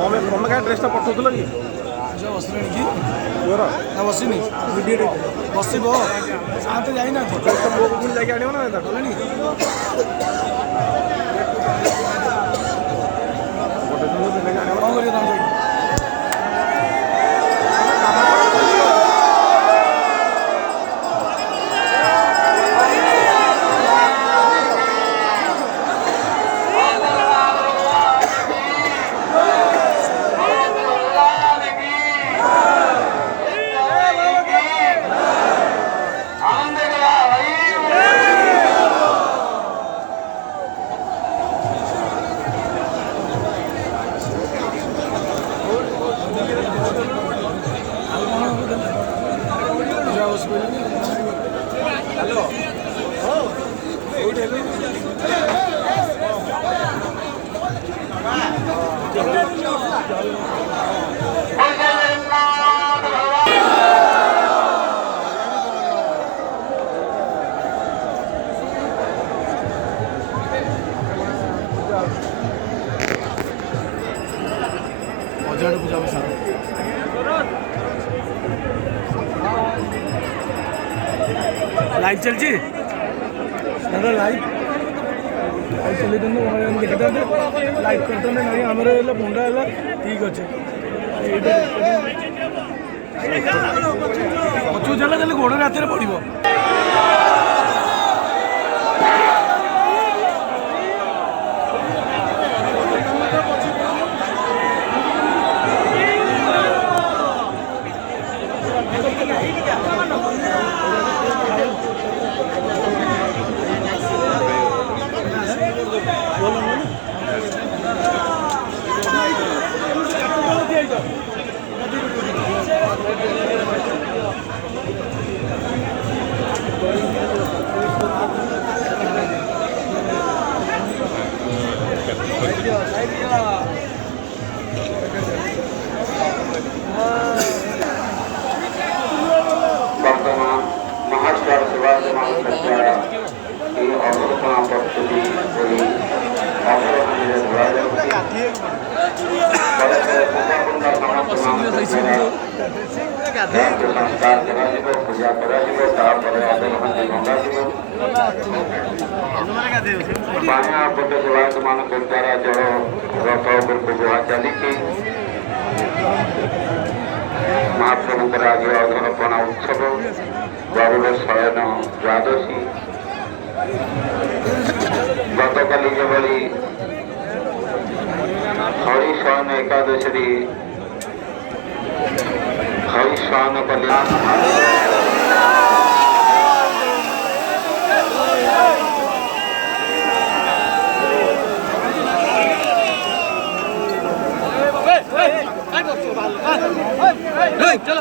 ତମେ କାହିଁ ଡ୍ରେସ୍ଟା ପଠାଉଥିଲ କି? ବସିଲେଣି କି ପୁଅର ନା ବସିନି ଭିଡ଼ିଓ ବସିବ ସାତ ଯାଇନାହାନ୍ତି ଡ୍ରେସ୍ଟା ପୁଅକୁ ପୁଣି ଯାଇକି ଆଣିବ ନା ତାକୁ ଗଲେଣି ଗୋଟେ ଦିନ ଯାଇକି ଆଣିବ। କ'ଣ କରିବେ ତମେ ଯାଇକି बजार पूजा लाइव चलती दादा लाइव चल देखते लाइव करते नहीं आमर मुंडा है ठीक अच्छे पचू चला गोड़ रात पड़ो द्वारा जल रथ बुहा चली महाप्रभुंर आज अधरपणा उत्सव गरुड़ शयन द्वादशी गतकाली जभली हरिशयन एकादशी हरिशयन कल्याण चलो